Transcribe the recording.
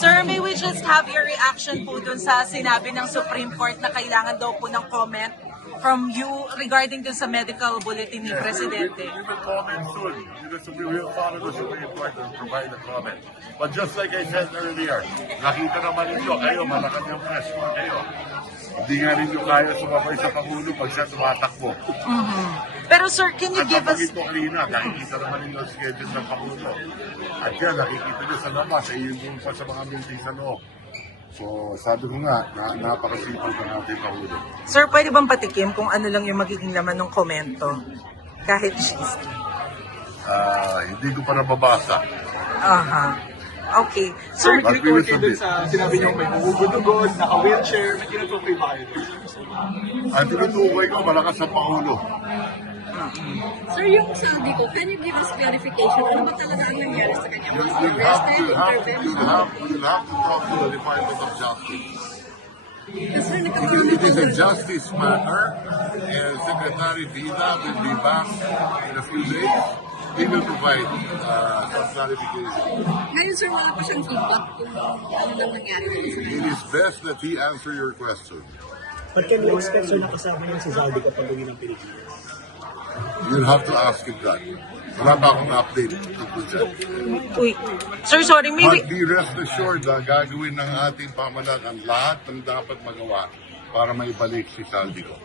Sir, may we just have your reaction po dun sa sinabi ng Supreme Court na kailangan daw po ng comment from you regarding dun sa medical bulletin ni Presidente? We will comment soon. We will follow the Supreme Court and provide a comment. But just like I said earlier, nakita naman ninyo, kayo, malakas yung press kayo. Hindi nga ninyo kaya sumabay sa Pangulo pag siya tumatakbo. Pero sir, can you give us... At ito kanina, nakikita naman ninyo ang schedule ng Pangulo. At yan, nakikita nyo sa labas, yung pa sa mga meeting sa loob. So, sabi ko nga, napakasipal ka natin Pangulo. Sir, pwede bang patikim kung ano lang yung magiging laman ng komento? Kahit cheese. Hindi ko pa nababasa. Okay. Sir, But we will submit. Sinabi niyo may hugod-ugod, naka-wheelchair, may tinutukoy ba kayo? Ang tinutukoy ko, malakas sa Pangulo. Sir, yung sabi ko, can you give us clarification? Ano ba talaga ang nangyari sa kanya? Was he arrested, intervention? You'll have to talk to the Department of Justice. Sir, It is a justice matter, and Secretary Vida will be back in a few days. He will provide some clarification. Ngayon, sir, wala pa siyang feedback kung ano nang nangyari. It is best that he answer your question. But can we expect, sir, nakasama niyo si Zaldi kapag uwi ng Pilipinas? You'll have to ask him that. Wala pa akong update tungkol dyan. Sir, sorry, But be rest assured na gagawin ng ating pamahalaan ang lahat ng dapat magawa para maibalik si Saldico.